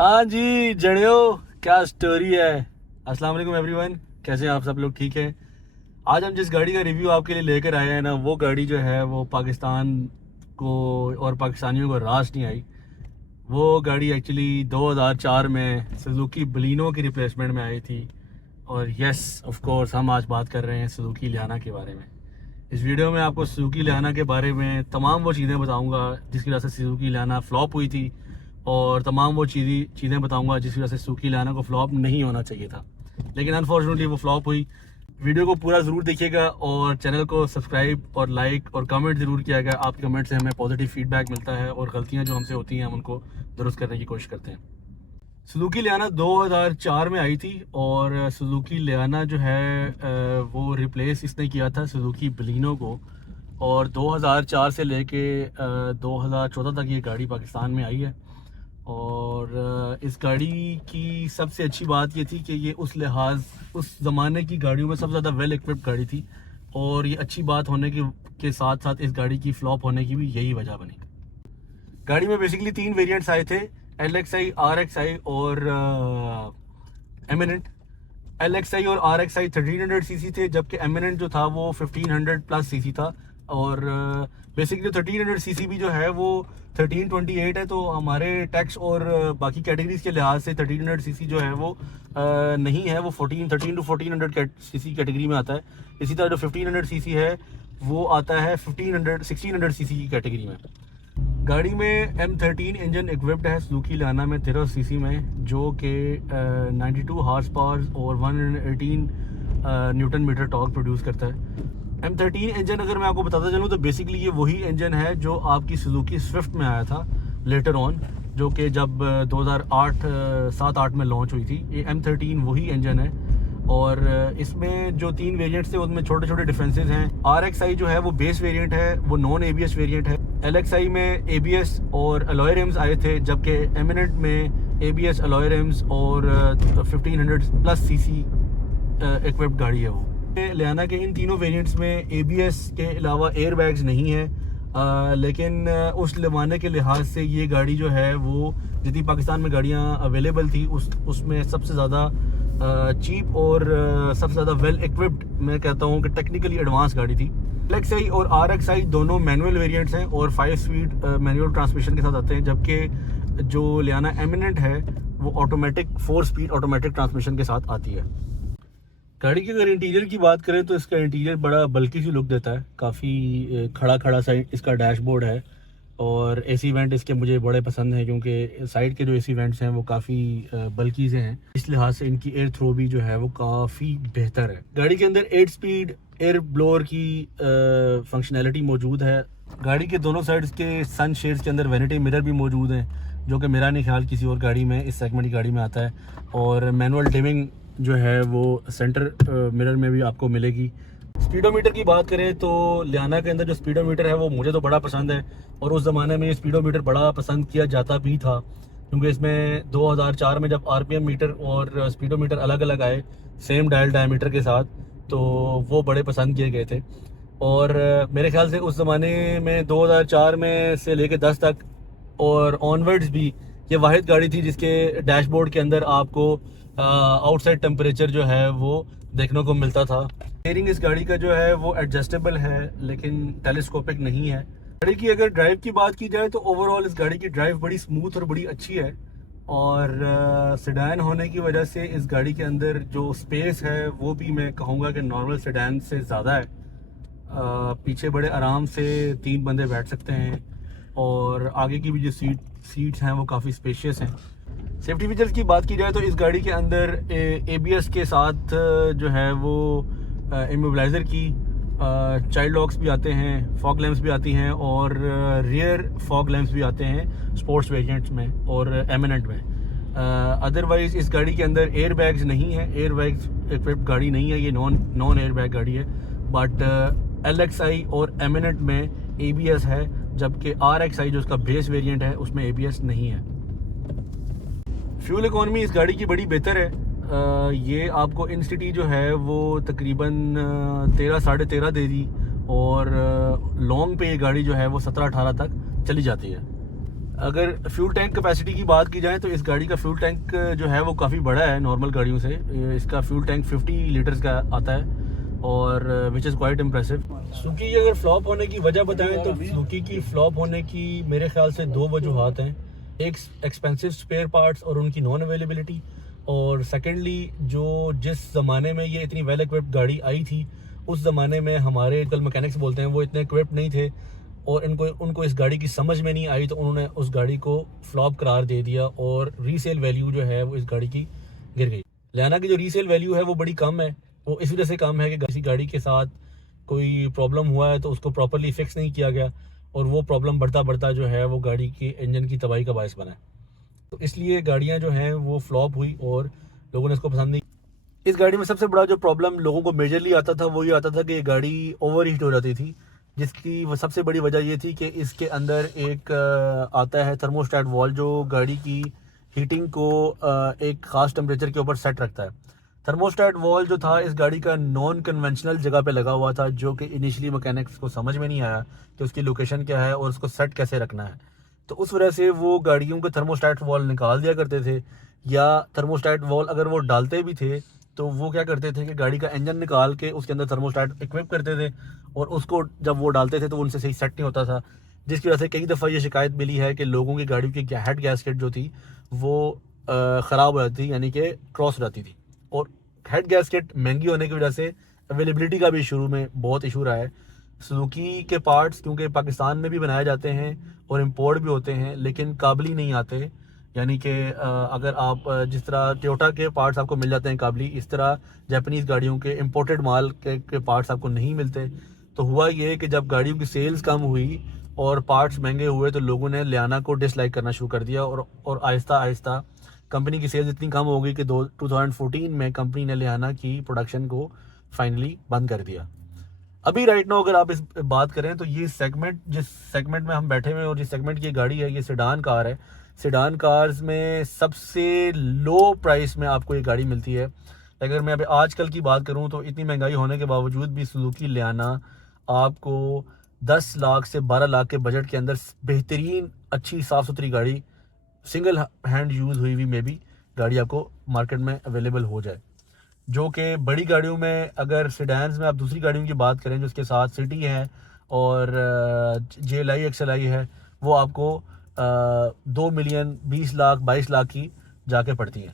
हाँ जी जड़ियो, क्या स्टोरी है। अस्सलाम वालेकुम एवरीवन, कैसे हैं आप सब लोग? ठीक है। आज हम जिस गाड़ी का रिव्यू आपके लिए लेकर आए हैं ना, वो गाड़ी जो है वो पाकिस्तान को और पाकिस्तानियों को रास नहीं आई। वो गाड़ी एक्चुअली 2004 में सुजुकी बलिनो की रिप्लेसमेंट में आई थी। और यस ऑफ कोर्स हम आज बात कर रहे हैं सुजुकी लियाना के बारे में। इस वीडियो में आपको सुजुकी लियाना के बारे में तमाम वो चीज़ें बताऊंगा जिसकी वजह से सुजुकी लियाना फ्लॉप हुई थी, और तमाम वो चीज़ें बताऊंगा जिसकी वजह से सुजुकी लियाना को फ्लॉप नहीं होना चाहिए था, लेकिन अनफॉर्चुनेटली वो फ्लॉप हुई। वीडियो को पूरा ज़रूर देखिएगा और चैनल को सब्सक्राइब और लाइक और कमेंट ज़रूर किया गया। आपके कमेंट से हमें पॉजिटिव फीडबैक मिलता है और गलतियाँ जो हमसे होती हैं हम उनको दुरुस्त करने की कोशिश करते हैं। सुजुकी लियाना 2004 में आई थी और सुजुकी लियाना जो है वो रिप्लेस इसने किया था सुजुकी बलिनो को। और 2004 से लेके 2014 तक ये गाड़ी पाकिस्तान में आई है। और इस गाड़ी की सबसे अच्छी बात ये थी कि ये उस ज़माने की गाड़ियों में सबसे ज़्यादा वेल इक्विप्ड गाड़ी थी। और ये अच्छी बात होने के साथ साथ इस गाड़ी की फ्लॉप होने की भी यही वजह बनी। गाड़ी में बेसिकली 3 वेरिएंट्स आए थे, LXI, RXI और एमिनेंट। LXI और RXI 1300 सीसी थे, जबकि एमिनेंट जो था वो 1500 प्लस सीसी था। और बेसिकली 1300 सीसी भी जो है वो 1328 है, तो हमारे टैक्स और बाकी कैटेगरीज के लिहाज से 1300 सीसी जो है वो नहीं है, वो 13 टू 1400 सीसी कैटेगरी में आता है। इसी तरह जो 1500 सीसी है वो आता है 1600 सीसी की कैटेगरी में। गाड़ी में M13 इंजन इक्विप्ड है सुजुकी लियाना में 13 सीसी में, जो कि 92 हॉर्स पावर और 118 न्यूटन मीटर टॉर्क प्रोड्यूस करता है। M13 इंजन अगर मैं आपको बताता चलूँ तो बेसिकली ये वही इंजन है जो आपकी सुजुकी स्विफ्ट में आया था लेटर ऑन, जो कि जब 2007-8 में लॉन्च हुई थी। ये M13 वही इंजन है। और इसमें जो 3 वेरिएंट्स थे उनमें छोटे छोटे डिफरेंसेस हैं। RXI जो है वो बेस वेरिएंट है, वो नॉन ABS वेरिएंट है। LXI में ABS और अलॉय रिम्स आए थे, जबकि एमिनेंट में ABS, अलॉय रिम्स और 1500 प्लस सीसी इक्विप्ड गाड़ी है वो। लियाना के इन तीनों वेरिएंट्स में ABS के अलावा एयर बैग्स नहीं है, लेकिन उस ज़माने के लिहाज से ये गाड़ी जो है वो जितनी पाकिस्तान में गाड़ियाँ अवेलेबल थी उसमें सबसे ज़्यादा चीप और सबसे ज़्यादा वेल इक्विप्ड मैं कहता हूँ कि टेक्निकली एडवांस गाड़ी थी। LXI और RXI दोनों मैनुअल वेरिएंट्स हैं और 5 स्पीड मैनुअल ट्रांसमिशन के साथ आते हैं, जबकि जो लियाना एमिनेंट है वो ऑटोमेटिक 4 स्पीड ऑटोमेटिक ट्रांसमिशन के साथ आती है। गाड़ी के अगर इंटीरियर की बात करें तो इसका इंटीरियर बड़ा बल्कि सी लुक देता है, काफ़ी खड़ा खड़ा सा इसका डैशबोर्ड है। और AC वेंट इसके मुझे बड़े पसंद हैं, क्योंकि साइड के जो AC वेंट्स हैं वो काफ़ी बल्कि से हैं, इस लिहाज से इनकी एयर थ्रो भी जो है वो काफ़ी बेहतर है। गाड़ी के अंदर 8 स्पीड एयर ब्लोअर की फंक्शनैलिटी मौजूद है। गाड़ी के दोनों साइड्स के सन शेड्स के अंदर वैनिटी मिरर भी मौजूद हैं, जो कि मेरा नहीं ख्याल किसी और गाड़ी में, इस सेगमेंट की गाड़ी में आता है। और मैनुअल डिमिंग जो है वो सेंटर मिरर में भी आपको मिलेगी। स्पीडोमीटर की बात करें तो लियाना के अंदर जो स्पीडोमीटर है वो मुझे तो बड़ा पसंद है, और उस ज़माने में ये स्पीडोमीटर बड़ा पसंद किया जाता भी था, क्योंकि इसमें 2004 में जब RPM मीटर और स्पीडोमीटर अलग अलग आए सेम डायल डायमीटर के साथ, तो वो बड़े पसंद किए गए थे। और मेरे ख्याल से उस ज़माने में 2004 में से लेके 10 तक और ऑनवर्ड्स भी ये वाहिद गाड़ी थी जिसके डैशबोर्ड के अंदर आपको आउटसाइड टेम्परेचर जो है वो देखने को मिलता था। स्टीयरिंग इस गाड़ी का जो है वो एडजस्टेबल है, लेकिन टेलीस्कोपिक नहीं है। गाड़ी की अगर ड्राइव की बात की जाए तो ओवरऑल इस गाड़ी की ड्राइव बड़ी स्मूथ और बड़ी अच्छी है। और सेडान होने की वजह से इस गाड़ी के अंदर जो स्पेस है वो भी मैं कहूँगा कि नॉर्मल सेडान से ज़्यादा है। पीछे बड़े आराम से 3 बंदे बैठ सकते हैं, और आगे की भी जो सीट्स हैं वो काफ़ी स्पेशियस हैं। सेफ्टी फीचर्स की बात की जाए तो इस गाड़ी के अंदर ABS के साथ जो है वो इमोबिलाइज़र की चाइल्ड लॉक्स भी आते हैं, फॉग लैंप्स भी आती हैं, और रियर फॉग लैंप्स भी आते हैं स्पोर्ट्स वेरिएंट्स में और एमिनेंट में। अदरवाइज़ इस गाड़ी के अंदर एयर बैग्स नहीं है, एयर बैग्स इक्विप्ड गाड़ी नहीं है, ये नॉन एयर बैग गाड़ी है। बट LXI और एमिनेंट में ABS है, जबकि RXI जो उसका बेस वेरिएंट है उसमें ABS नहीं है। फ्यूल इकॉनमी इस गाड़ी की बड़ी बेहतर है। ये आपको इन सिटी जो है वो तकरीबन 13-13.5 दे दी, और लॉन्ग पे ये गाड़ी जो है वो 17-18 तक चली जाती है। अगर फ्यूल टैंक कैपेसिटी की बात की जाए तो इस गाड़ी का फ्यूल टैंक जो है वो काफ़ी बड़ा है नॉर्मल गाड़ियों से। इसका फ्यूल टैंक 50 लीटर्स का आता है और which is quite impressive. Suzuki की अगर फ्लॉप होने की वजह बताएं तो सुजुकी की फ्लॉप होने की मेरे ख्याल से दो वजूहत हैं। एक एक्सपेंसिव स्पेयर पार्ट्स और उनकी नॉन अवेलेबिलिटी, और सेकेंडली जो जिस ज़माने में ये इतनी वेल इक्विप्ड गाड़ी आई थी उस ज़माने में हमारे कल मैकेनिक्स बोलते हैं वो इतने इक्विप्ड नहीं थे और उनको इस गाड़ी की समझ में नहीं आई, तो उन्होंने उस गाड़ी को फ्लॉप करार दे दिया और रीसेल वैल्यू जो है वो इस गाड़ी की गिर गई। लियाना की जो रीसेल वैल्यू है वो बड़ी कम है। वो इस वजह से कम है कि किसी गाड़ी के साथ कोई प्रॉब्लम हुआ है तो उसको प्रॉपरली फिक्स नहीं किया गया और वो प्रॉब्लम बढ़ता बढ़ता जो है वो गाड़ी की इंजन की तबाही का बायस बना है। तो इसलिए गाड़ियाँ जो हैं वो फ्लॉप हुई और लोगों ने इसको पसंद नहीं। इस गाड़ी में सबसे बड़ा जो प्रॉब्लम लोगों को मेजरली आता था वो ये आता था कि ये गाड़ी ओवर हीट हो जाती थी, जिसकी वो सबसे बड़ी वजह ये थी कि इसके अंदर एक आता है थर्मोस्टेट वॉल जो गाड़ी की हीटिंग को एक ख़ास टेम्परेचर के ऊपर सेट रखता है। थर्मोस्टेट वॉल जो था इस गाड़ी का नॉन कन्वेंशनल जगह पे लगा हुआ था, जो कि इनिशियली मैकेनिक्स को समझ में नहीं आया कि उसकी लोकेशन क्या है और उसको सेट कैसे रखना है। तो उस वजह से वो गाड़ियों के थर्मोस्टेट वॉल निकाल दिया करते थे, या थर्मोस्टेट वॉल अगर वो डालते भी थे तो वो क्या करते थे कि गाड़ी का इंजन निकाल के उसके अंदर थर्मोस्टेट इक्विप करते थे और उसको जब वो डालते थे तो उनसे सही सेट नहीं होता था, जिसकी वजह से कई दफ़ा ये शिकायत मिली है कि लोगों की गाड़ी की हेड गैस्केट जो थी वो ख़राब हो जाती थी, यानी कि क्रॉस हो जाती थी। और हेड गैस्केट महंगी होने की वजह से अवेलेबिलिटी का भी शुरू में बहुत इशू रहा है। सुजुकी के पार्ट्स क्योंकि पाकिस्तान में भी बनाए जाते हैं और इम्पोर्ट भी होते हैं लेकिन काबली नहीं आते, यानी कि अगर आप जिस तरह टोयोटा के पार्ट्स आपको मिल जाते हैं काबली, इस तरह जापानीज़ गाड़ियों के इम्पोर्टेड माल के पार्ट्स आपको नहीं मिलते। तो हुआ ये कि जब गाड़ियों की सेल्स कम हुई और पार्ट्स महंगे हुए तो लोगों ने लियाना को डिसलाइक करना शुरू कर दिया और आहिस्ता आहिस्ता कंपनी की सेल्स इतनी कम हो गई कि 2014 में कंपनी ने लियाना की प्रोडक्शन को फाइनली बंद कर दिया। अभी राइट नाउ अगर आप इस बात करें तो ये सेगमेंट, जिस सेगमेंट में हम बैठे हुए हैं और जिस सेगमेंट की गाड़ी है ये सेडान कार है। सेडान कार्स में सबसे लो प्राइस में आपको ये गाड़ी मिलती है। अगर मैं अभी आजकल की बात करूं तो इतनी महंगाई होने के बावजूद भी सुजुकी लियाना आपको 10 लाख से 12 लाख के बजट के अंदर बेहतरीन अच्छी साफ़ सुथरी गाड़ी, सिंगल हैंड यूज़ हुई हुई में भी गाड़ी आपको मार्केट में अवेलेबल हो जाए। जो कि बड़ी गाड़ियों में, अगर सेडान्स में आप दूसरी गाड़ियों की बात करें जो उसके साथ सिटी है और JLI XLI है, वो आपको 2 मिलियन 20 लाख 22 लाख की जाके पड़ती है।